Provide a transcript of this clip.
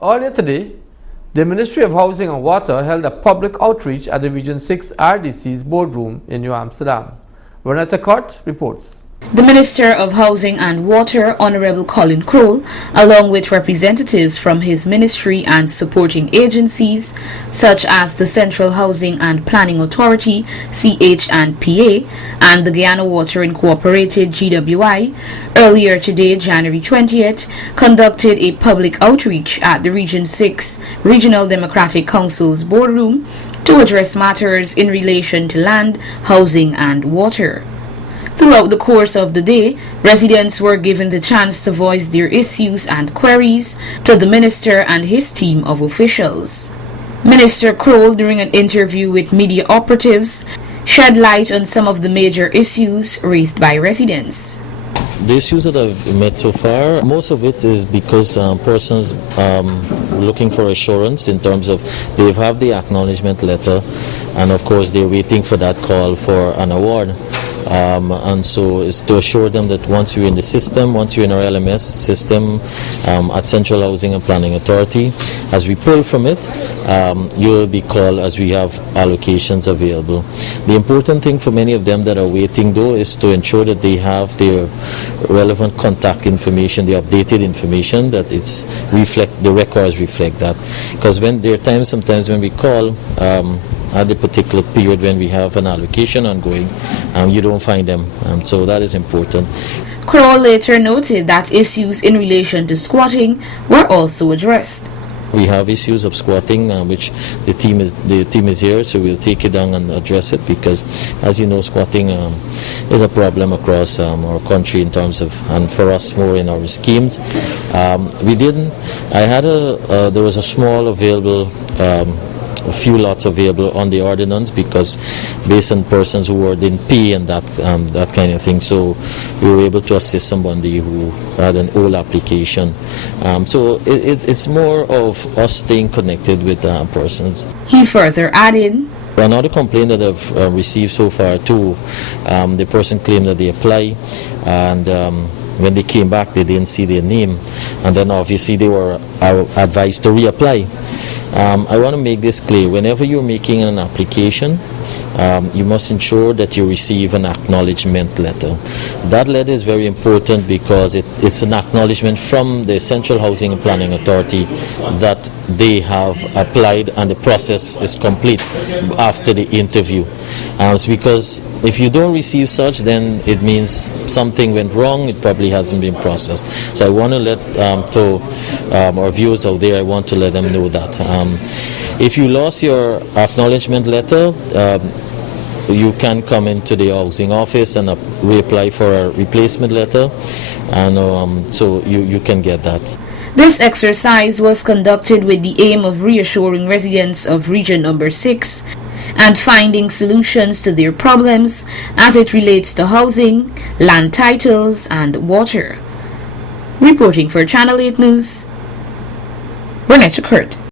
Earlier today, the Ministry of Housing and Water held a public outreach at the Region 6 RDC's boardroom in New Amsterdam. Renata Cott reports. The Minister of Housing and Water, Honorable Colin Crowell, along with representatives from his ministry and supporting agencies such as the Central Housing and Planning Authority (CH&PA) and the Guyana Water Incorporated (GWI), earlier today, January 20th, conducted a public outreach at the Region 6 Regional Democratic Council's boardroom to address matters in relation to land, housing and water. Throughout the course of the day, residents were given the chance to voice their issues and queries to the minister and his team of officials. Minister Crowell, during an interview with media operatives, shed light on some of the major issues raised by residents. The issues that I've met so far, most of it is because persons looking for assurance in terms of they have the acknowledgement letter, and of course they're waiting for that call for an award. And so it's to assure them that once you're in the system, once you're in our LMS system at Central Housing and Planning Authority, as we pull from it, you will be called as we have allocations available. The important thing for many of them that are waiting though is to ensure that they have their relevant contact information, the updated information, that the records reflect that. Because when there are times sometimes when we call at the particular period when we have an allocation ongoing, you don't find them, so that is important. Crowell later noted that issues in relation to squatting were also addressed. We have issues of squatting, which the team is here, so we'll take it down and address it, because as you know, squatting is a problem across our country in terms of, and for us more in our schemes. There was a small available, a few lots available on the ordinance, because based on persons who didn't pay and that kind of thing, so we were able to assist somebody who had an old application. So it's more of us staying connected with persons. He further added, another complaint that I've received so far too, the person claimed that they apply, and when they came back they didn't see their name, and then obviously they were advised to reapply. I want to make this clear. Whenever you're making an application, you must ensure that you receive an acknowledgement letter. That letter is very important because it's an acknowledgement from the Central Housing and Planning Authority that they have applied and the process is complete after the interview. Because if you don't receive such, then it means something went wrong, it probably hasn't been processed. So I want to let our viewers out there, I want to let them know that. If you lost your acknowledgement letter, you can come into the housing office and reapply for a replacement letter, and so you can get that. This exercise was conducted with the aim of reassuring residents of Region Number 6 and finding solutions to their problems as it relates to housing, land titles, and water. Reporting for Channel 8 News, Renata Cott.